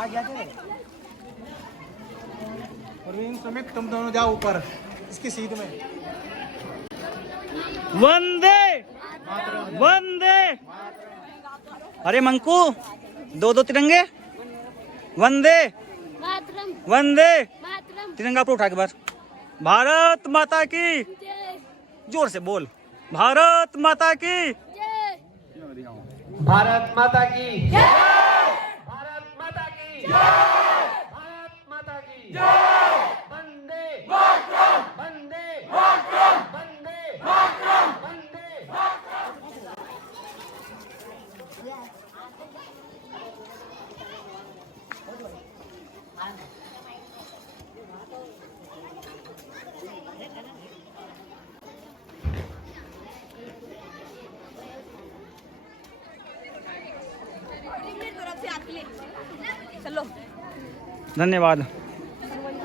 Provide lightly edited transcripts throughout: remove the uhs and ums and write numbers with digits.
आ गया थे। परवीन सुमित तुम दोनों जाओ ऊपर इसकी सीट में। वंदे वंदे। अरे मंकू, दो दो तिरंगे। वंदे वंदे। तिरंगा पर उठा के बार। भारत माता की, जोर से बोल। भारत माता की, भारत माता की, भारत माता की, भारत माता की, वंदे वंदे वंदे वंदे। चलो धन्यवाद।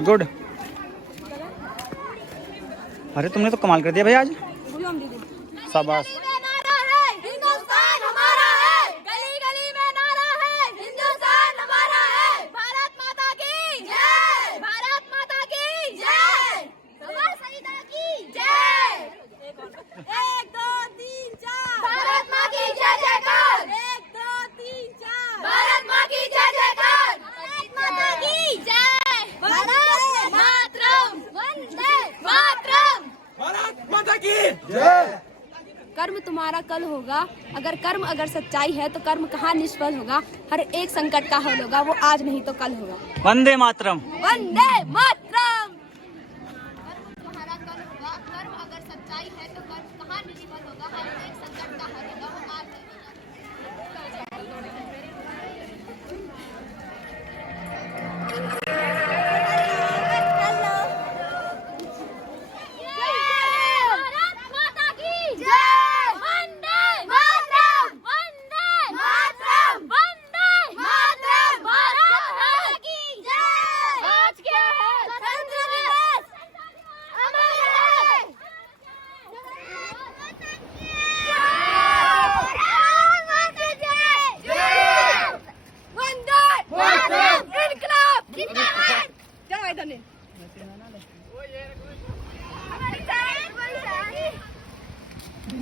गुड। अरे तुमने तो कमाल कर दिया भाई आज। शाबाश। हिंदुस्तान हमारा है, गली गली में नारा है, हिंदुस्तान हमारा है। भारत माता की जय, भारत माता की जय, शहीदा की जय। 1 2 3 4 भारत माँ की जय जयकार। 1 2 3 4 भारत माँ की जय जयकार। भारत माता की जय, भारत मातरम, वंदे मातरम। भारत माता की जय। कर्म तुम्हारा कल होगा, अगर सच्चाई है तो कर्म कहाँ निष्फल होगा। हर एक संकट का हल होगा, वो आज नहीं तो कल होगा। वंदे मातरम। वंदे मातरम। कर्म तुम्हारा कल होगा, कर्म अगर सच्चाई है तो कर्म कहाँ निष्फल होगा। हर एक संकट का हल होगा, वो आज नहीं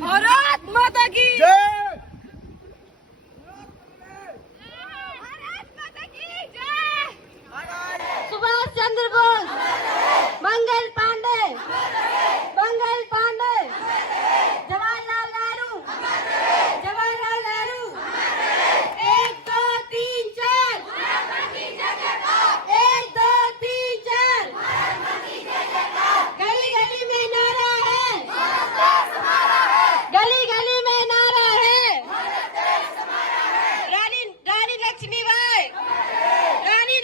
भारत माता की जय। सुभाष चंद्र बोस, मंगल पांडे, जवाहरलाल नेहरू, 1 2 3 4 1 2 3 4 गली गली में नारा है, गली गली में नारा है। रानी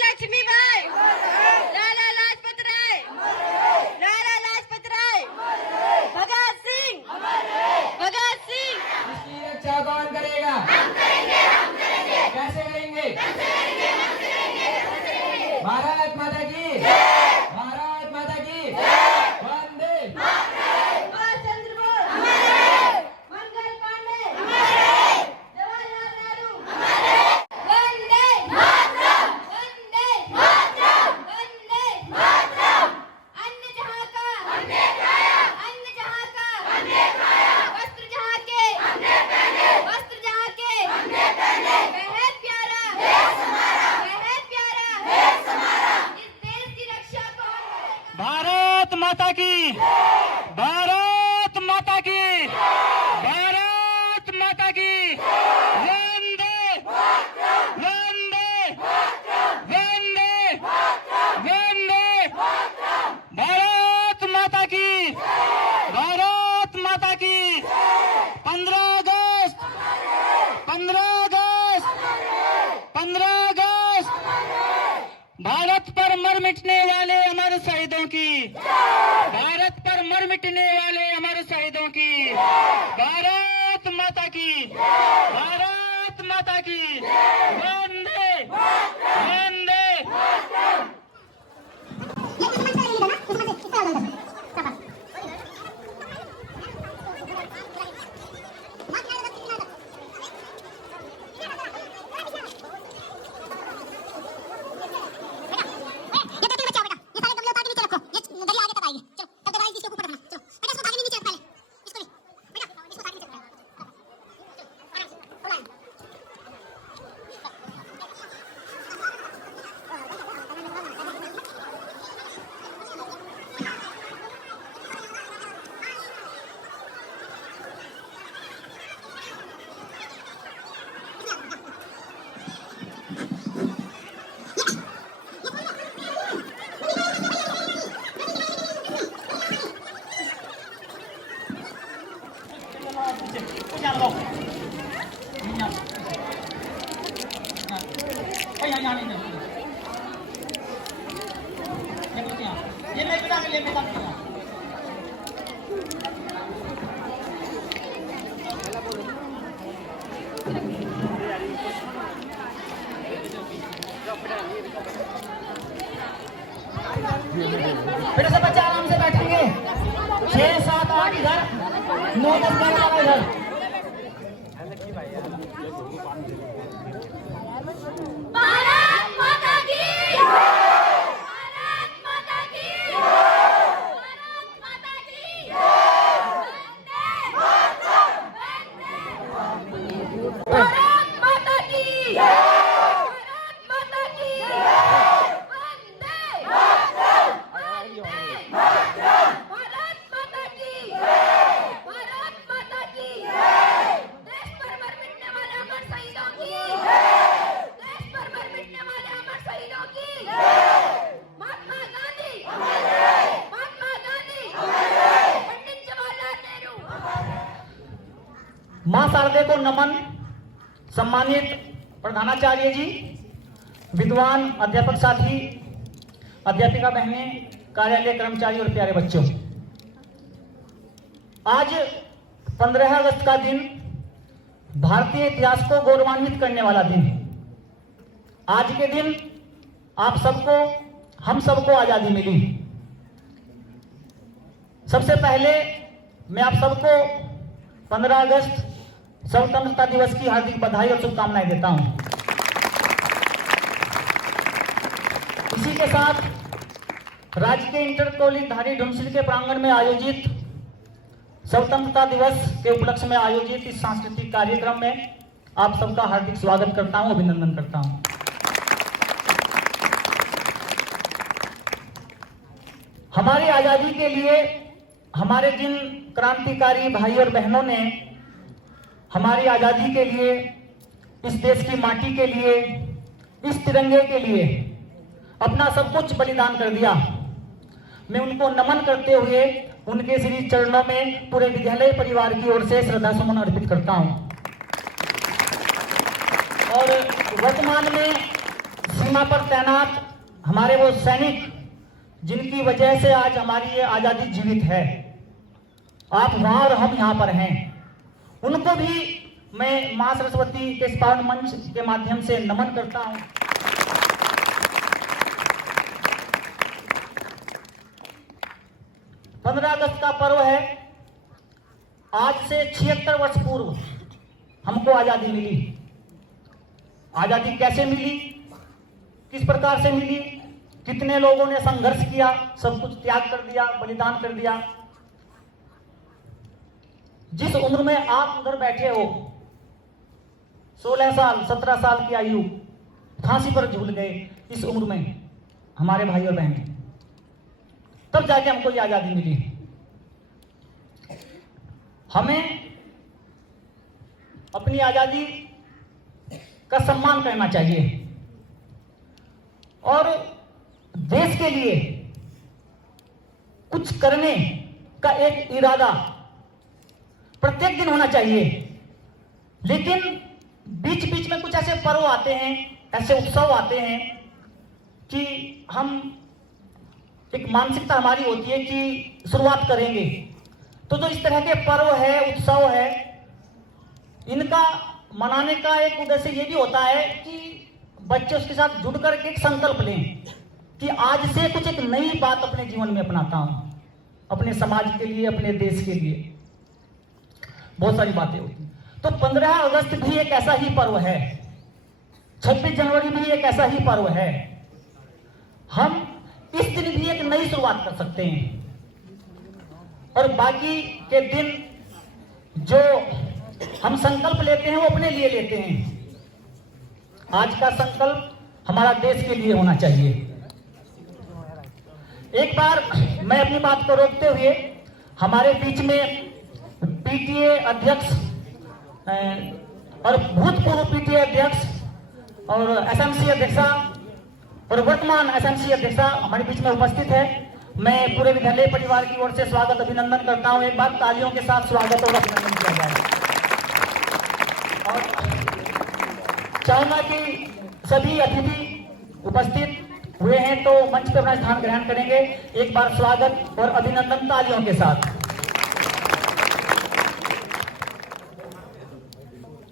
लक्ष्मीबाई, लाला लाजपत राय, भगत सिंह। इसकी रक्षा कौन करेगा? हम करेंगे, हम करेंगे। कैसे करेंगे? भारत माता की, भारत माता की, वंदे सुभाष चंद्र बोस, मंगल पांडे, जवाहरलाल नेहरू, वंदे मातरम, वंदे मातरम, वंदे मातरम। अन्न जहाँ का हमने खाया, अन्न जहाँ का हमने खाया, वस्त्र जहाँ के हमने पहने, वस्त्र जहाँ के हमने पहने। वह है प्यारा देश हमारा, वह है प्यारा देश हमारा। इस देश की रक्षा कौन करेगा? भारत माता की, भारत माता की, भारत माता की। वंदे वंदे वंदे वंदे। भारत माता की, भारत माता की। 15 अगस्त, 15 अगस्त, 15 अगस्त। भारत पर मर मिटने वाले अमर शहीदों की, भारत पर मर मिटने वाले अमर शहीदों की। भारत माता की, भारत माता की। वंदे वंदे। फिर से बच्चे आराम से बैठेंगे। 6, 7, 8 इधर, 9, 10, 11 इधर। भारत माता की भारत माता की भारत माता की वंदे मातरम भारत माता की भारत माता की वंदे मातरम भारत माता की भारत माता की देश पर मर मिटने वाले अमर शहीदों की देश पर मर मिटने वाले अमर शहीदों की महात्मा गांधी महात्मा गांधी पंडित जवाहरलाल नेहरू। मां शारदे को नमन। सम्मानित प्रधानाचार्य जी, विद्वान अध्यापक साथी, अध्यापिका बहनें, कार्यालय कर्मचारी और प्यारे बच्चों, आज 15 अगस्त का दिन भारतीय इतिहास को गौरवान्वित करने वाला दिन है। आज के दिन आप सबको, हम सबको आजादी मिली। सबसे पहले मैं आप सबको 15 अगस्त स्वतंत्रता दिवस की हार्दिक बधाई और शुभकामनाएं देता हूं। इसी के साथ राजकीय इंटर कॉलेज धारी ढुंसिल के प्रांगण में आयोजित स्वतंत्रता दिवस के उपलक्ष्य में आयोजित इस सांस्कृतिक कार्यक्रम में आप सबका हार्दिक स्वागत करता हूं, अभिनंदन करता हूं। हमारी आजादी के लिए हमारे जिन क्रांतिकारी भाई और बहनों ने हमारी आजादी के लिए, इस देश की माटी के लिए, इस तिरंगे के लिए अपना सब कुछ बलिदान कर दिया, मैं उनको नमन करते हुए उनके श्री चरणों में पूरे विद्यालय परिवार की ओर से श्रद्धा सुमन अर्पित करता हूं। और वर्तमान में सीमा पर तैनात हमारे वो सैनिक जिनकी वजह से आज हमारी ये आजादी जीवित है, आप वहां और हम यहां पर हैं, उनको भी मैं मां सरस्वती के इस पावन मंच के माध्यम से नमन करता हूं। पंद्रह अगस्त का पर्व है। आज से 76 वर्ष पूर्व हमको आजादी मिली। आजादी कैसे मिली, किस प्रकार से मिली, कितने लोगों ने संघर्ष किया, सब कुछ त्याग कर दिया, बलिदान कर दिया। जिस उम्र में आप उधर बैठे हो, 16 साल 17 साल की आयु, फांसी पर झूल गए, इस उम्र में हमारे भाई और बहन, तब जाके हमको ये आजादी मिली। हमें अपनी आजादी का सम्मान करना चाहिए और देश के लिए कुछ करने का एक इरादा प्रत्येक दिन होना चाहिए। लेकिन बीच बीच में कुछ ऐसे पर्व आते हैं, ऐसे उत्सव आते हैं कि हम, एक मानसिकता हमारी होती है कि शुरुआत करेंगे, तो जो इस तरह के पर्व है, उत्सव है, इनका मनाने का एक उद्देश्य ये भी होता है कि बच्चे उसके साथ जुड़ कर एक संकल्प लें कि आज से कुछ एक नई बात अपने जीवन में अपनाता हूं, अपने समाज के लिए, अपने देश के लिए। बहुत सारी बातें होती। तो 15 अगस्त भी एक ऐसा ही पर्व है, 26 जनवरी भी एक ऐसा ही पर्व है। हम इस दिन भी एक नई शुरुआत कर सकते हैं और बाकी के दिन जो हम संकल्प लेते हैं वो अपने लिए लेते हैं। आज का संकल्प हमारा देश के लिए होना चाहिए। एक बार मैं अपनी बात को रोकते हुए हमारे बीच में पीटीए अध्यक्ष और भूतपूर्व पीटीए अध्यक्ष और एसएमसी अध्यक्षा और वर्तमान एसएमसी अध्यक्षा हमारे बीच में उपस्थित है। मैं पूरे विद्यालय परिवार की ओर से स्वागत अभिनंदन करता हूं। एक बार तालियों के साथ स्वागत और अभिनंदन किया जाए। और चाहूंगा कि सभी अतिथि उपस्थित हुए हैं, हैं तो मंच पर अपना स्थान ग्रहण करेंगे। एक बार स्वागत और अभिनंदन तालियों के साथ।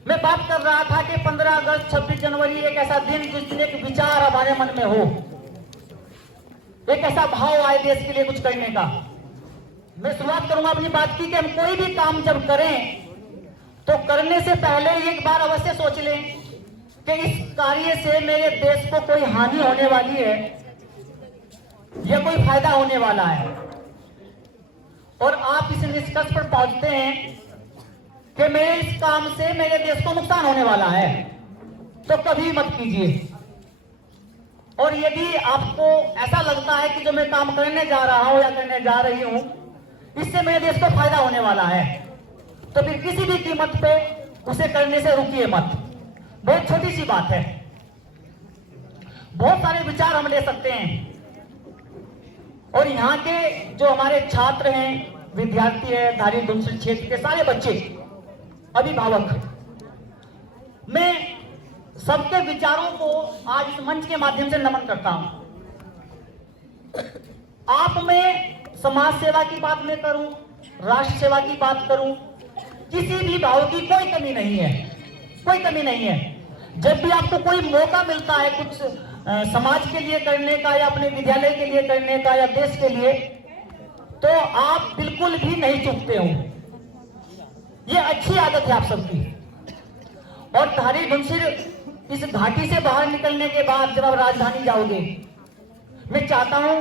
मैं बात कर रहा था कि 15 अगस्त 26 जनवरी एक ऐसा दिन जिस दिन एक विचार हमारे मन में हो, एक ऐसा भाव आए देश के लिए कुछ करने का। मैं शुरुआत करूंगा अपनी बात की कि हम कोई भी काम जब करें तो करने से पहले एक बार अवश्य सोच लें कि इस कार्य से मेरे देश को कोई हानि होने वाली है या कोई फायदा होने वाला है। और आप इस निष्कर्ष पर पहुंचते हैं कि मेरे इस काम से मेरे देश को नुकसान होने वाला है, तो कभी मत कीजिए। और यदि आपको ऐसा लगता है कि जो मैं काम करने जा रहा हूं या करने जा रही हूं इससे मेरे देश को फायदा होने वाला है, तो फिर किसी भी कीमत पे उसे करने से रुकिए मत। बहुत छोटी सी बात है। बहुत सारे विचार हम ले सकते हैं और यहाँ के जो हमारे छात्र हैं, विद्यार्थी है, धारी धुंसल क्षेत्र के सारे बच्चे, अभिभावक, मैं सबके विचारों को आज इस मंच के माध्यम से नमन करता हूं। आप में समाज सेवा की बात मैं करूं, राष्ट्र सेवा की बात करूं, किसी भी भाव की कोई कमी नहीं है, कोई कमी नहीं है। जब भी आपको कोई मौका मिलता है कुछ समाज के लिए करने का या अपने विद्यालय के लिए करने का या देश के लिए, तो आप बिल्कुल भी नहीं चूकते हो। ये अच्छी आदत है आप सबकी। और धारी धुंसिल इस घाटी से बाहर निकलने के बाद जब आप राजधानी जाओगे, मैं चाहता हूं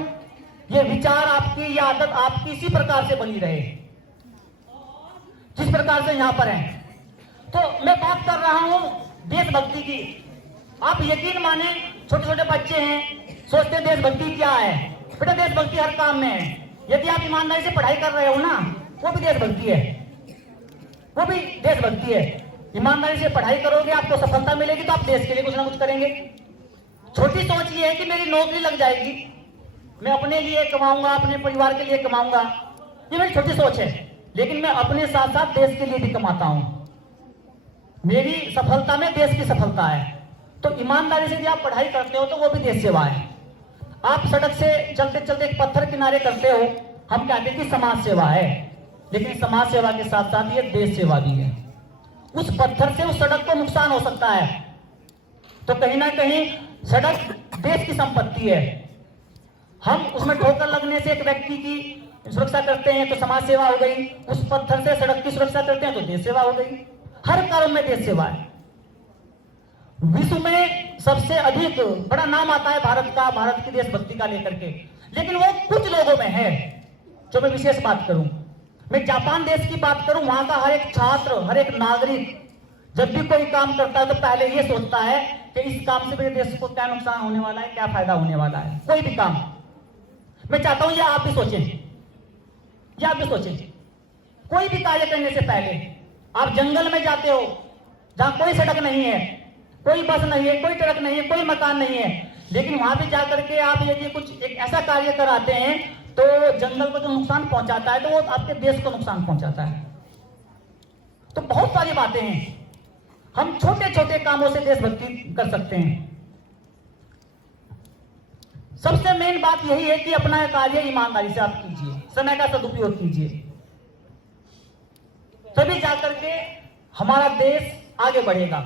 ये विचार आपकी, ये आदत आपकी इसी प्रकार से बनी रहे जिस प्रकार से यहां पर है। तो मैं बात कर रहा हूं देशभक्ति की। आप यकीन माने, छोटे छोटे बच्चे हैं, सोचते हैं देशभक्ति क्या है। बेटा देशभक्ति हर काम में है। यदि आप ईमानदारी से पढ़ाई कर रहे हो ना, वो भी देशभक्ति है, वो भी देशभक्ति है। ईमानदारी से पढ़ाई करोगे, आपको सफलता मिलेगी तो आप देश के लिए कुछ ना कुछ करेंगे। छोटी सोच ये है कि मेरी नौकरी लग जाएगी, मैं अपने लिए कमाऊंगा, अपने परिवार के लिए कमाऊंगा, ये मेरी छोटी सोच है। लेकिन मैं अपने साथ साथ देश के लिए भी कमाता हूं। मेरी सफलता में देश की सफलता है। तो ईमानदारी से यदि आप पढ़ाई करते हो तो वो भी देश सेवा है। आप सड़क से चलते चलते एक पत्थर किनारे करते हो, हम कहते हैं कि समाज सेवा है, लेकिन समाज सेवा के साथ साथ ये देश सेवा भी है। उस पत्थर से उस सड़क को नुकसान हो सकता है, तो कहीं ना कहीं सड़क देश की संपत्ति है। हम उसमें ठोकर लगने से एक व्यक्ति की सुरक्षा करते हैं तो समाज सेवा हो गई, उस पत्थर से सड़क की सुरक्षा करते हैं तो देश सेवा हो गई। हर कार्य में देश सेवा है। विश्व में सबसे अधिक बड़ा नाम आता है भारत का, भारत की देशभक्ति का लेकर के, लेकिन वो कुछ लोगों में है। जो मैं विशेष बात करूं, मैं जापान देश की बात करूं, वहां का हर एक छात्र, हर एक नागरिक जब भी कोई काम करता है तो पहले ये सोचता है कि इस काम से मेरे देश को क्या नुकसान होने वाला है, क्या फायदा होने वाला है। कोई भी काम, मैं चाहता हूं ये आप भी सोचें, ये आप भी सोचें। कोई भी कार्य करने से पहले आप जंगल में जाते हो जहां कोई सड़क नहीं है, कोई बस नहीं है, कोई ट्रक नहीं है, कोई मकान नहीं है, लेकिन वहां भी जाकर के आप यदि कुछ एक ऐसा कार्य कराते हैं तो जंगल को जो नुकसान पहुंचाता है तो वो आपके देश को नुकसान पहुंचाता है। तो बहुत सारी बातें हैं, हम छोटे छोटे कामों से देशभक्ति कर सकते हैं। सबसे मेन बात यही है कि अपना कार्य ईमानदारी से आप कीजिए, समय का सदुपयोग कीजिए, तभी जाकर के हमारा देश आगे बढ़ेगा।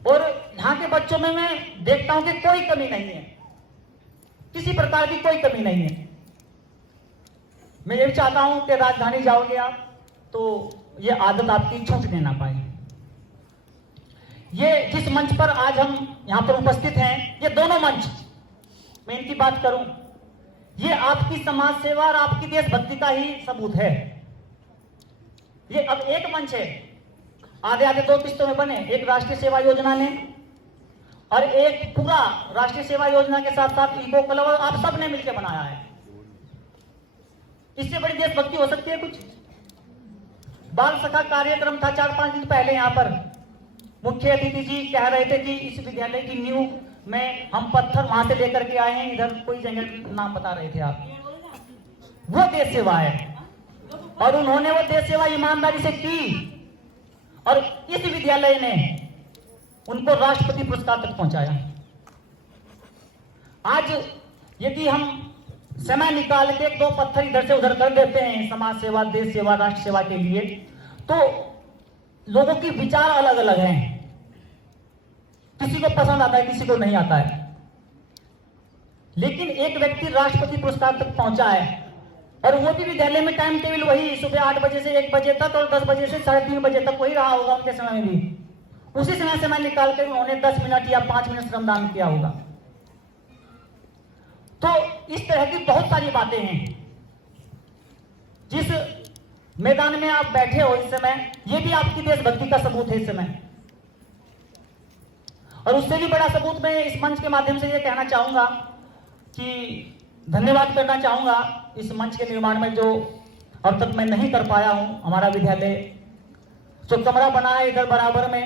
और यहाँ के बच्चों में मैं देखता हूं कि कोई कमी नहीं है, किसी प्रकार की कोई कमी नहीं है। मैं ये भी चाहता हूं कि राजधानी जाओगे आप तो ये आदत आपकी छूटने ना पाए। ये जिस मंच पर आज हम यहां पर उपस्थित हैं, ये दोनों मंच, मैं इनकी बात करूं, ये आपकी समाज सेवा और आपकी देशभक्ति का ही सबूत है। ये अब एक मंच है, आधे आधे दो किस्तों में बने, एक राष्ट्रीय सेवा योजना ने और एक पूरा राष्ट्रीय सेवा योजना के साथ साथ इको क्लब, आप सब ने मिलकर बनाया है। इससे बड़ी देशभक्ति हो सकती है कुछ? बाल सखा कार्यक्रम था 4-5 दिन पहले, यहाँ पर मुख्य अतिथि जी कह रहे थे कि इस विद्यालय की नींव में हम पत्थर वहां से लेकर के आए हैं, इधर कोई जगह नाम बता रहे थे आप। वो देश सेवा है और उन्होंने वो देश सेवा ईमानदारी से की और इस विद्यालय ने उनको राष्ट्रपति पुरस्कार तक पहुंचाया। आज यदि हम समय निकाल के 2 पत्थर इधर से उधर कर देते हैं समाज सेवा, देश सेवा, राष्ट्र सेवा के लिए, तो लोगों की विचार अलग अलग हैं। किसी को पसंद आता है, किसी को नहीं आता है। लेकिन एक व्यक्ति राष्ट्रपति पुरस्कार तक पहुंचा है, और वो भी विद्यालय में टाइम टेबल वही सुबह 8 बजे से 1 बजे तक और 10 बजे से 3:30 बजे तक वही रहा होगा उनके समय में भी। उसी समय निकाल कर उन्होंने 10 मिनट या 5 मिनट श्रमदान किया होगा। तो इस तरह की बहुत सारी बातें हैं। जिस मैदान में आप बैठे हो इस समय, ये भी आपकी देशभक्ति का सबूत है इस समय। और उससे भी बड़ा सबूत मैं इस मंच के माध्यम से ये कहना चाहूंगा कि धन्यवाद करना चाहूंगा इस मंच के निर्माण में, जो अब तक मैं नहीं कर पाया हूं। हमारा विद्यालय जो कमरा बना है इधर बराबर में,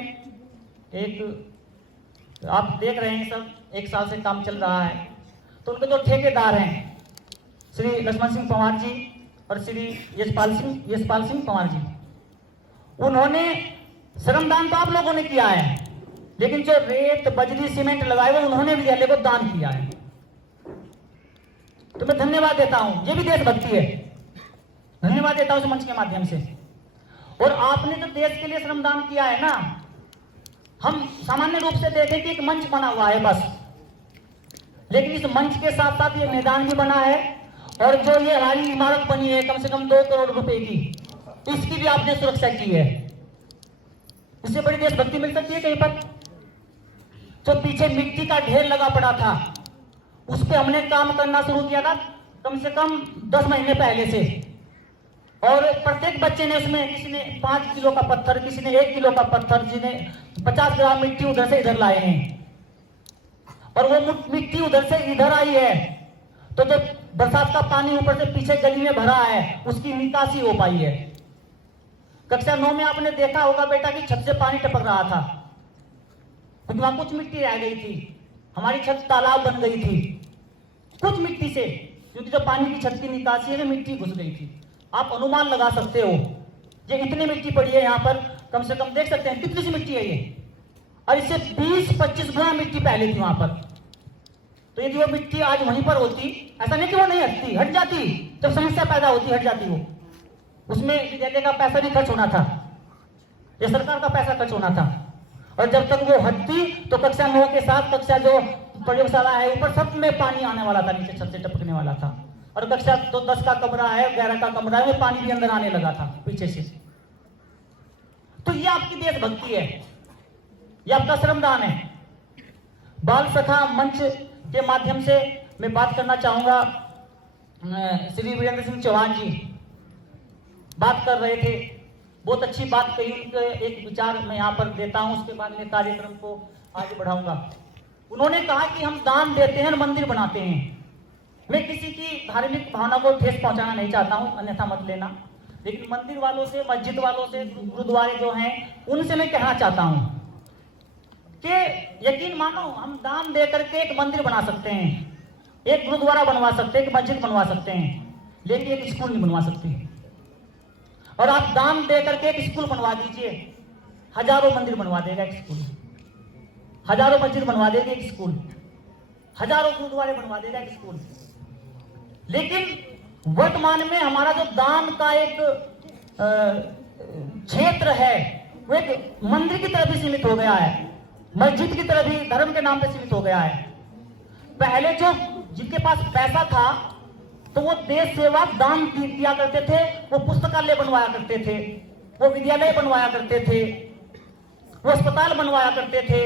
एक आप देख रहे हैं सब 1 साल से काम चल रहा है। तो उनके जो ठेकेदार हैं श्री लक्ष्मण सिंह पंवार जी और श्री यशपाल सिंह पंवार जी, उन्होंने श्रमदान तो आप लोगों ने किया है, लेकिन जो रेत बजरी सीमेंट लगाए वो उन्होंने विद्यालय को दान किया है। तो मैं धन्यवाद देता हूं, ये भी देशभक्ति है। धन्यवाद देता हूं इस मंच के माध्यम से। और आपने जो देश के लिए श्रमदान किया है ना, हम सामान्य रूप से देखें कि एक मंच बना हुआ है बस, लेकिन इस मंच के साथ साथ ये मैदान भी बना है, और जो ये हमारी इमारत बनी है कम से कम 2 करोड़ रुपए की, इसकी भी आपने सुरक्षा की है। इससे बड़ी देशभक्ति मिल सकती है कहीं पर? जो पीछे मिट्टी का ढेर लगा पड़ा था, उस पर हमने काम करना शुरू किया था कम से कम 10 महीने पहले से। और प्रत्येक बच्चे ने उसमें, किसी ने 5 किलो का पत्थर, किसी ने 1 किलो का पत्थर, किसी ने 50 ग्राम मिट्टी उधर से इधर लाए हैं। और वो मिट्टी उधर से इधर आई है, तो जो बरसात का पानी ऊपर से पीछे गली में भरा है, उसकी निकासी हो पाई है। कक्षा 9 में आपने देखा होगा बेटा कि छत से पानी टपक रहा था, क्योंकि वहां कुछ मिट्टी रह गई थी। हमारी छत तालाब बन गई थी कुछ मिट्टी से, क्योंकि जो पानी की छत की निकासी है, मिट्टी घुस गई थी। आप अनुमान लगा सकते हो, ये इतनी मिट्टी पड़ी है यहाँ पर, कम से कम देख सकते हैं कितनी सी मिट्टी है ये, और इससे 20-25 गुना मिट्टी पहले थी वहां पर। तो यदि वो मिट्टी आज वहीं पर होती, ऐसा नहीं कि वो नहीं हटती, हट जाती, जब समस्या पैदा होती हट जाती वो। उसमें विद्यालय का पैसा भी खर्च होना था, या सरकार का पैसा खर्च होना था। और जब तक वो हटती तो कक्षा 9 के साथ कक्षा जो प्रयोगशाला है ऊपर, सब में पानी आने वाला था, नीचे छत से टपकने वाला था। और कक्षा 10 का कमरा है, 11 का कमरा है, वो पानी भी अंदर आने लगा था पीछे से। तो ये आपकी देशभक्ति है, ये आपका श्रमदान है। बाल सखा मंच के माध्यम से मैं बात करना चाहूंगा। श्री वीरेंद्र सिंह चौहान जी बात कर रहे थे, बहुत अच्छी बात कही। उनके एक विचार मैं यहाँ पर देता हूँ, उसके बाद में कार्यक्रम को आगे बढ़ाऊंगा। उन्होंने कहा कि हम दान देते हैं और मंदिर बनाते हैं। मैं किसी की धार्मिक भावना को ठेस पहुंचाना नहीं चाहता हूं, अन्यथा मत लेना, लेकिन मंदिर वालों से, मस्जिद वालों से, गुरुद्वारे जो हैं, उनसे मैं कहना चाहता हूं कि यकीन मानो, हम दान दे करके एक मंदिर बना सकते हैं, एक गुरुद्वारा बनवा सकते हैं, एक मस्जिद बनवा सकते हैं, लेकिन एक स्कूल नहीं बनवा सकते। और आप दान दे करके एक स्कूल बनवा दीजिए, हजारों मंदिर बनवा देगा एक स्कूल, हजारों मस्जिद बनवा देगा एक स्कूल, हजारों गुरुद्वारे बनवा देगा एक स्कूल। लेकिन वर्तमान में हमारा जो दान का एक क्षेत्र है, वो एक मंदिर की तरफ ही सीमित हो गया है, मस्जिद की तरफ ही धर्म के नाम पे सीमित हो गया है। पहले जो जिनके पास पैसा था तो वो देश सेवा दान दिया करते थे, वो पुस्तकालय बनवाया करते थे, वो विद्यालय बनवाया करते थे, वो अस्पताल बनवाया करते थे।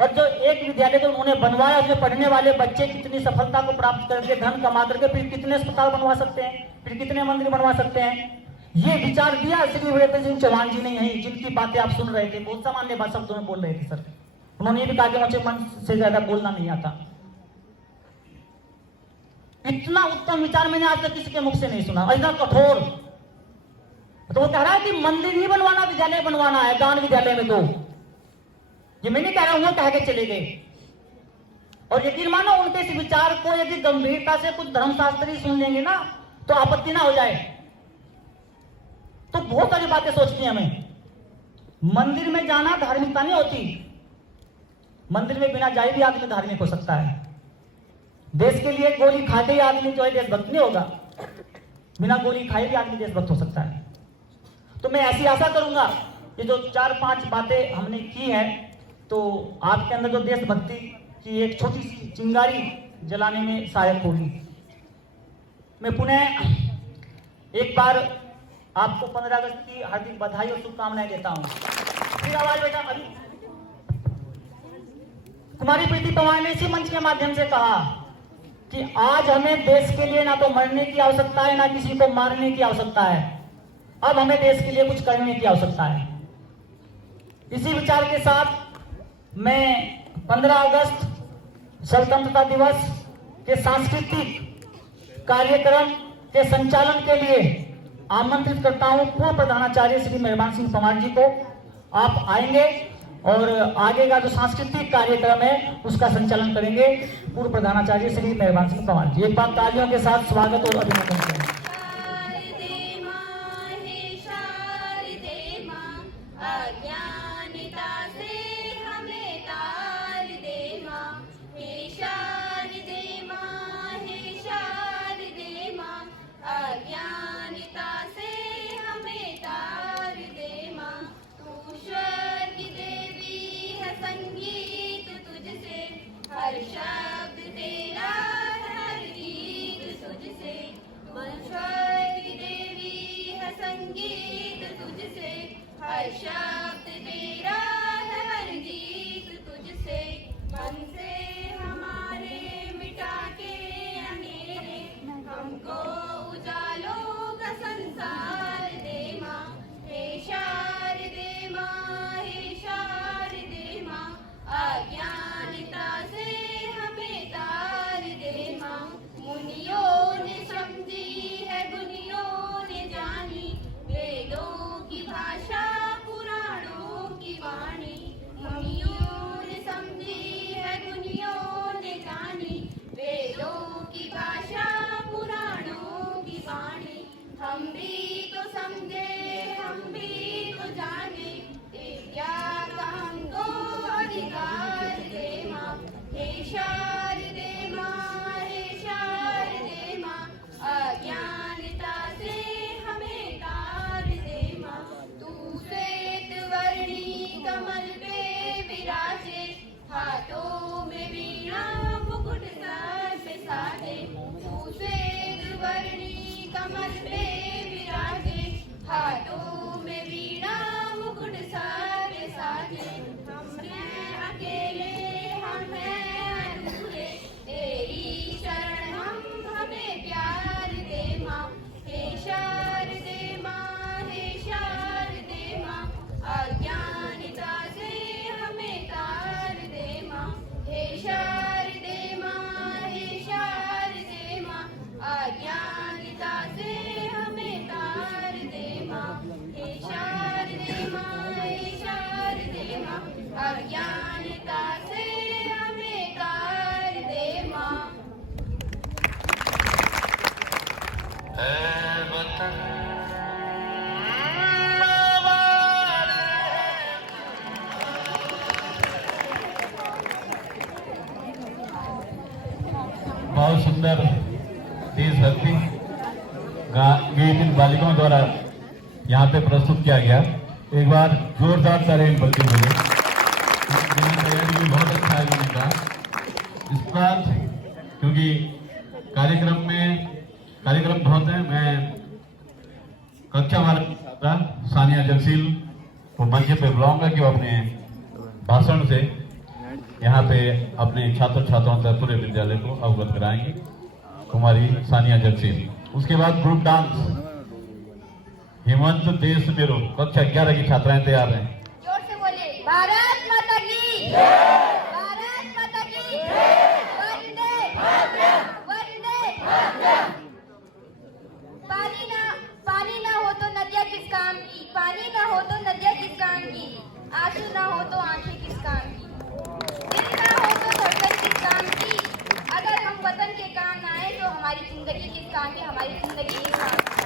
और जो एक विद्यालय को उन्होंने बनवाया, उसमें पढ़ने वाले बच्चे कितनी सफलता को प्राप्त करके, धन कमा करके फिर कितने अस्पताल बनवा सकते हैं, फिर कितने मंदिर बनवा सकते हैं। ये विचार दिया श्री वीरेंद्र सिंह चौहान जी ने, यही जिनकी बातें आप सुन रहे थे, बहुत सामान्य बात शब्दों में बोल रहे थे सर। उन्होंने ये भी कहा कि मुझे मन से ज्यादा बोलना नहीं आता। इतना उत्तम विचार मैंने आज तक किसी के मुख से नहीं सुना, और इतना कठोर। तो वो कह रहा है कि मंदिर नहीं बनवाना, विद्यालय बनवाना है, दान विद्यालय में दो। ये मैं नहीं कह रहा हूं, वो कह के चले गए। और यकीन मानो, उनके इस विचार को यदि गंभीरता से कुछ धर्मशास्त्री सुन लेंगे ना, तो आपत्ति ना हो जाए। तो बहुत सारी बातें सोचती हैं हमें। मंदिर में जाना धार्मिकता नहीं होती, मंदिर में बिना जाए भी आदमी धार्मिक हो सकता है। देश के लिए गोली खाते ही आदमी जो है देशभक्त नहीं होगा, बिना गोली खाए भी आदमी देशभक्त हो सकता है। तो मैं ऐसी आशा करूंगा कि जो 4-5 बातें हमने की हैं, तो आपके अंदर जो देशभक्ति की एक छोटी सी चिंगारी जलाने में सहायक होगी। मैं पुनः एक बार आपको 15 अगस्त की हार्दिक बधाई और शुभकामनाएं देता हूं। फिर आवाज बेटा, अभी कुमारी प्रीति पवार ने इसी मंच के माध्यम से कहा कि आज हमें देश के लिए ना तो मरने की आवश्यकता है, ना किसी को मारने की आवश्यकता है। अब हमें देश के लिए कुछ करने की आवश्यकता है। इसी विचार के साथ मैं 15 अगस्त स्वतंत्रता दिवस के सांस्कृतिक कार्यक्रम के संचालन के लिए आमंत्रित करता हूं पूर्व प्रधानाचार्य श्री मेहरबान सिंह पवार जी को। आप आएंगे और आगे का जो सांस्कृतिक कार्यक्रम है उसका संचालन करेंगे पूर्व प्रधानाचार्य श्री मेहरबान सिंह पवार जी। एक बार तालियों के साथ स्वागत और अभिनंदन करें। हर शब्द तेरा है, हर गीत तुझसे। मंशर की देवी है संगीत तुझसे, हर शब्द तेरा है, हर गीत तुझसे। मन से हमारे मिटा के अंधेरे, हमको उजालों का संसार दे माँ। हे शारदे माँ, हे शारदे माँ, अज्ञानता से हमें तार दे माँ। मुनियों ने समझी है, गुनियों ने जानी, वेदों की भाषा पुराणों की वाणी। मुनियों ने समझी है, गुनियों ने जानी, वेदों की भाषा पुराणों की वाणी। हम भी तो समझे, हम भी तो जाने, क्या हमको अधिकार दे माँ। हे शारदे माँ, हे शारदे माँ, अज्ञानता से हमें तार दे माँ। तू श्वेत वर्णी कमल पे विराजे, हाथों में वीणा मुकुट सर पे साजे। तू श्वेत वर्णी कमल पे विराजे, हाथों में वीणा मुकुट सर पे साजे। हम हैं अकेले, हम हैं अधूरे, तेरी शरण हम हमें प्यार दे माँ। हे शारदे माँ, हे शारदे माँ, अज्ञानता से हमें तार दे माँ। हे शारदे माँ, हे शारदे माँ, अज्ञानता से हमें तार दे माँ। हे शारदे माँ, हे शारदे माँ, अज्ञानता से हमें तार दे माँ। बहुत सुंदर देशभक्ति गीत इन बालिकाओं द्वारा यहाँ पे प्रस्तुत किया गया। एक बार जोरदार तारीफ बल्कि मुझे तैयारी भी बहुत अच्छा है उन्होंने कहा। इस बार क्योंकि कार्यक्रम बहुत है, मैं कक्षा वाला सानिया जगसील को मंच पे बुलाऊंगा कि वो अपने भाषण से यहाँ पे अपने छात्र छात्राओं तक पूरे विद्यालय को अवगत कराएंगे। कुमारी सानिया जगसील। उसके बाद ग्रुप डांस हेमंत देश मेरो कक्षा 11 की छात्राएं तैयार हैं। जोर से बोले, भारत माता की भारत माता की वंदे वंदे। पानी ना हो तो नदियाँ किस काम की, पानी ना हो तो नदियाँ किस काम की, आंसू ना हो तो आंखें किस काम की, दिल ना हो तो धड़कन किस काम की, अगर हम वतन के काम ना आए तो हमारी जिंदगी किस काम की, हमारी जिंदगी किस काम की।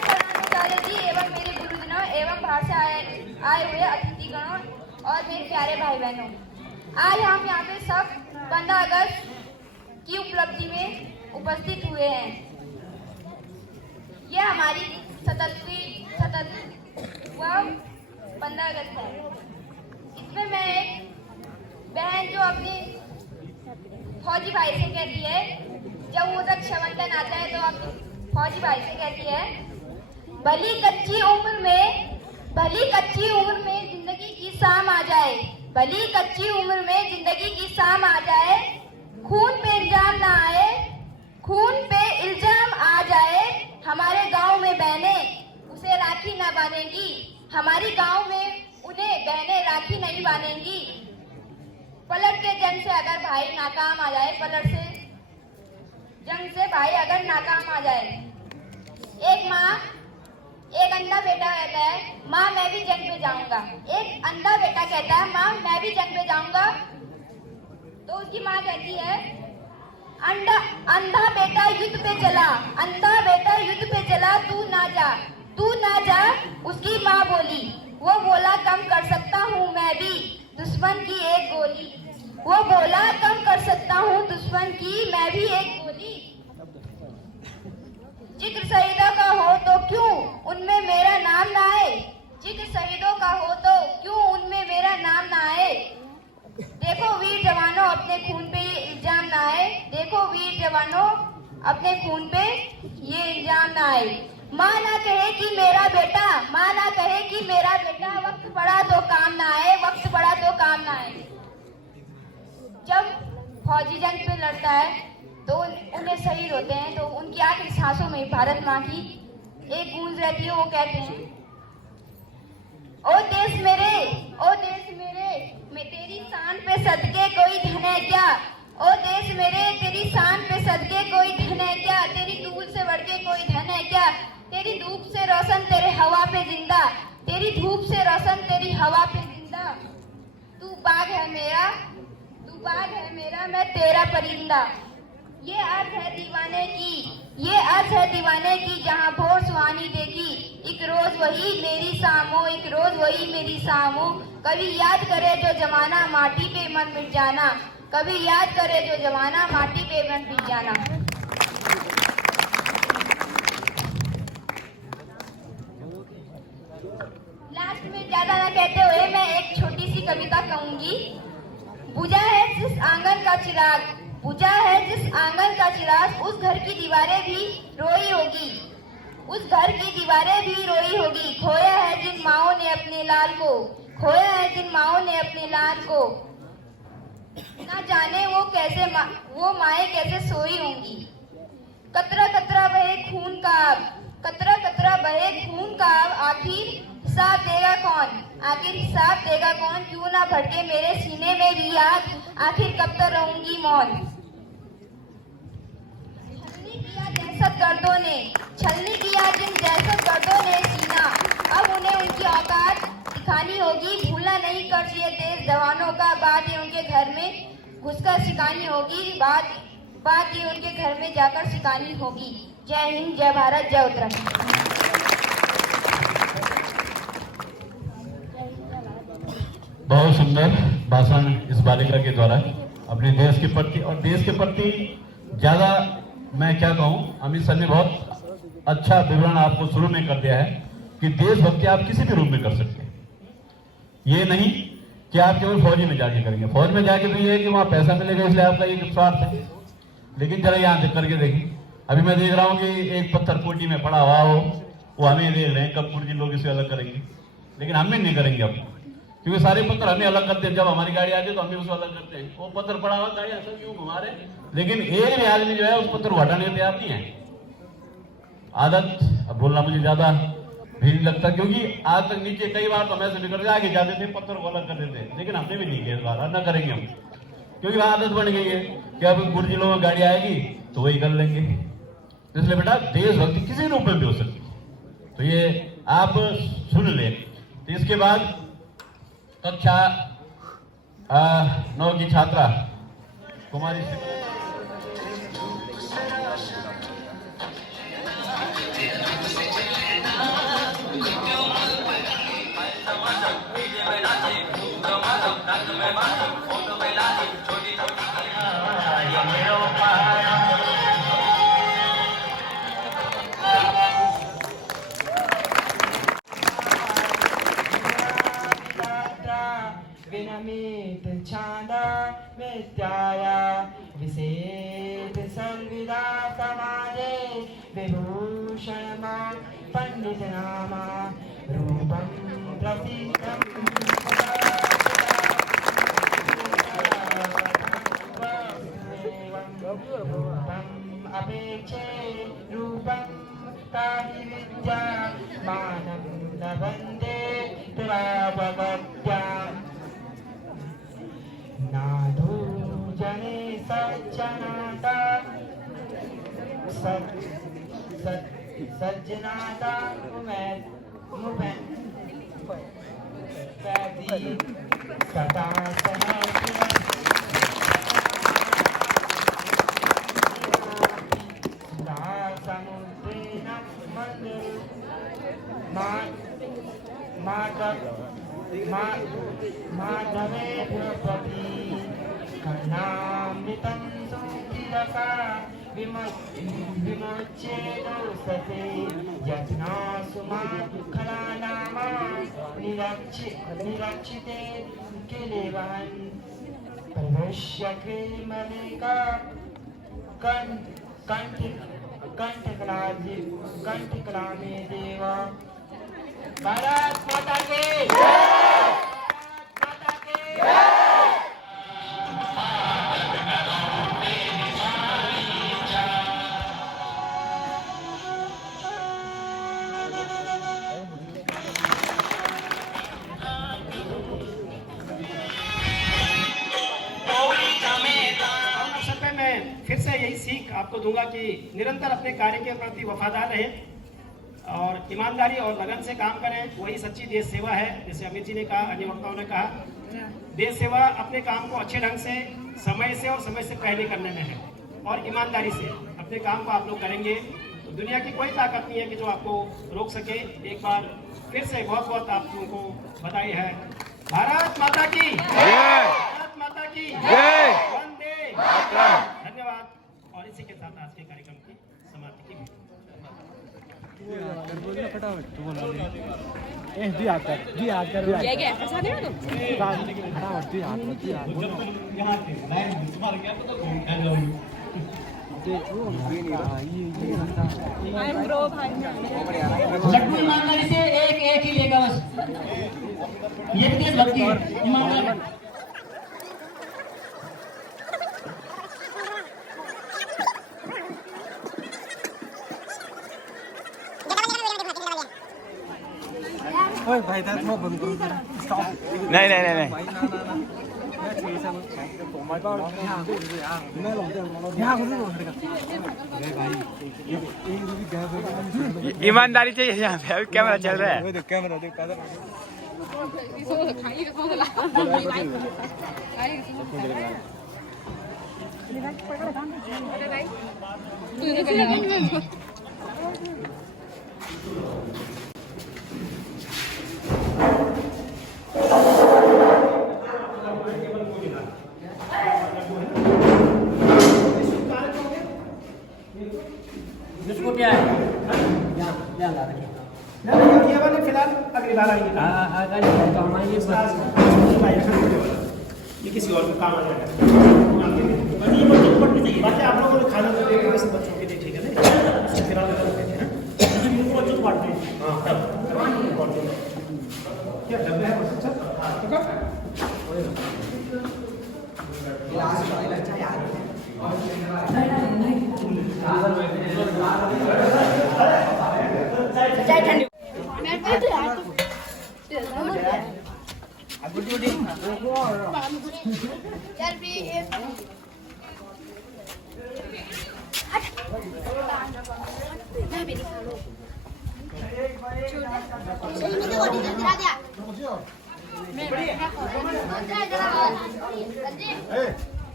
प्रधानाचार्य जी एवं मेरे गुरुजनों एवं बाहर से आए हुए अतिथिगणों और मेरे प्यारे भाई बहनों, आज हम यहाँ पे सब 15 अगस्त की उपलब्धि में उपस्थित हुए हैं। यह हमारी 15 अगस्त है। इसमें मैं एक बहन जो अपने फौजी भाई से कहती है, जब वो रक्षाबंधन आता है तो अपने फौजी भाई से कहती है, भली कच्ची उम्र में जिंदगी की शाम आ जाए, भली कच्ची उम्र में जिंदगी की शाम आ जाए, खून पे इल्जाम आ जाए, हमारे गांव में बहनें उसे राखी ना बांधेंगी, हमारी गांव में उन्हें बहनें राखी नहीं बांधेंगी। पलट के जंग से अगर भाई नाकाम आ जाए, जंग से भाई अगर नाकाम आ जाए, एक अंधा बेटा कहता है, माँ मैं भी जंग पे जाऊंगा। एक अंधा बेटा कहता है, माँ मैं भी जंग पे जाऊंगा। तो उसकी माँ कहती है, अंधा बेटा युद्ध पे चला, तू ना जा। उसकी माँ बोली, वो बोला कम कर सकता हूँ मैं भी दुश्मन की एक गोली, वो बोला कम कर सकता हूँ दुश्मन की मैं भी एक गोली। जिक्र शहीदों का हो तो क्यों उनमें मेरा नाम ना आए, जिक्र शहीदों का हो तो क्यों उनमें मेरा नाम ना आए। देखो वीर जवानों अपने खून पे ये इल्जाम ना आए, देखो वीर जवानों अपने खून पे ये इल्जाम ना आए। माँ ना कहे कि मेरा बेटा वक्त पड़ा तो काम ना आए। जब फौजी जंग पे लड़ता है तो उन्हें शहीद होते हैं, तो उनकी आखिरी सांसों में भारत माँ की एक गूंज रहती है। वो कहते हैं, ओ देश मेरे मैं तेरी शान पे सदके कोई धन है क्या, ओ देश मेरे तेरी शान पे सदके कोई धन है क्या, तेरी धूल से बढ़ के कोई धन है क्या, तेरी धूप से रोशन तेरे हवा पे जिंदा, तेरी धूप से रोशन तेरी हवा पे जिंदा। तू बाग है मेरा मैं तेरा परिंदा। ये अर्थ है दीवाने की जहाँ भोर सुहानी देखी, एक रोज वही मेरी शामो, कभी याद करे जो जमाना माटी पे मन मिट जाना, कभी याद करे जो जमाना माटी पे मन मिट जाना। लास्ट में ज्यादा ना कहते हुए मैं एक छोटी सी कविता कहूंगी। बुझा है जिस आंगन का चिराग, उस घर की दीवारें भी रोई होगी, खोया है जिन माओं ने अपने लाल को, ना जाने वो माएँ कैसे सोई होंगी। कतरा कतरा बहे खून का आखिर हिसाब देगा कौन, क्यों ना भड़के मेरे सीने में भी याद, आखिर कब तक रहूंगी मौन। छलनी किया जिन दहशतगर्दों ने सीना, अब उन्हें उनकी औकात दिखानी होगी, भूलना नहीं कर ये देश जवानों का, बात ये उनके घर में घुसकर सिखानी होगी, बात ये उनके घर में जाकर सिखानी होगी। जय हिंद, जय भारत, जय उत्तराखंड। बहुत सुंदर भाषण इस बालिका के द्वारा अपने देश के प्रति, और देश के प्रति ज्यादा मैं क्या कहूं, अमित सर ने बहुत अच्छा विवरण आपको शुरू में कर दिया है कि देशभक्ति आप किसी भी रूप में कर सकते हैं। ये नहीं कि आप केवल फौजी में जाके करेंगे, फौज में जाके तो ये है कि वहां पैसा मिलेगा इसलिए आपका ये स्वार्थ है। लेकिन जरा यहाँ देख करके देखिए, अभी मैं देख रहा हूँ कि एक पत्थर कोटी में पड़ा हुआ हो, वो हमें देख रहे हैं कब कुर्जी लोग इसे अलग करेंगे, लेकिन हम भी नहीं करेंगे अब, क्योंकि सारे पत्थर हमें अलग करते हैं। जब हमारी गाड़ी आती है तो हम भी उसको अलग करते हैं। वो पत्थर पड़ा हुआ गाड़ी ऐसा क्यों घुमा रहे, लेकिन एक भी आदमी जो है उस पत्थर को हटाने के तैयार नहीं है। आदत, अब बोलना मुझे ज्यादा भी नहीं लगता, क्योंकि आज तक नीचे कई बार तो हम ऐसे निकल आगे जाते थे, पत्थर को अलग कर देते, लेकिन हमने भी नहीं किया इस बार, न करेंगे हम, क्योंकि वह आदत बन गई है कि अब गुर्जी लोगों में गाड़ी आएगी तो वही कर लेंगे। इसलिए बेटा देशभक्ति किसी रूप में भी हो सकती है, तो ये आप सुन ले। तो इसके बाद कक्षा 9 की छात्रा कुमारी छोटी छोटी रूपम् अपेक्षे रूपं ताहि विद्या मानं लभन्ते दुरावगत्याम् नाधू जने सज्जनाता सज्जनाता मुमें पैदी सदा समुद्रेण माधवेभ्यपति कर्णामृतं सुखिरसा विमोच्येदो सते यज्ञासुमाखलानामा निरक्षिते किलेवन् प्रवेश्य मलिका कंठकला में देवा भारत माता की माता की फिर से यही सीख आपको दूंगा कि निरंतर अपने कार्य के प्रति वफादार रहे और ईमानदारी और लगन से काम करें। वही सच्ची देश सेवा है। जैसे अमित जी ने कहा, अन्य वक्ताओं ने कहा, देश सेवा अपने काम को अच्छे ढंग से समय से पहले करने में है और ईमानदारी से अपने काम को आप लोग करेंगे तो दुनिया की कोई ताकत नहीं है कि जो आपको रोक सके। एक बार फिर से बहुत बहुत आप लोगों को बधाई है। भारत माता की भारत माता की वंदे धन्यवाद। और इसी के साथ आज के कार्यक्रम की समाप्ति की लड्डू ईमानदारी से एक ही लेगा बस। ये भी देशभक्ति है, ईमानदारी। भाई नहीं नहीं नहीं ईमानदारी चाहिए यहाँ पे। अभी कैमरा चल रहा है। कैमरा इसको क्या है? ये वाले फिलहाल अगली बार आएंगे। ये किसी और काम आ जाएगा। बाकी आप लोगों ने खाना तो देगा वैसे बच्चों के लिए, ठीक है ना? फिलहाल बच्चों को बांटते हैं। क्या डब्बे है?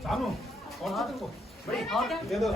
सानू और दे दो।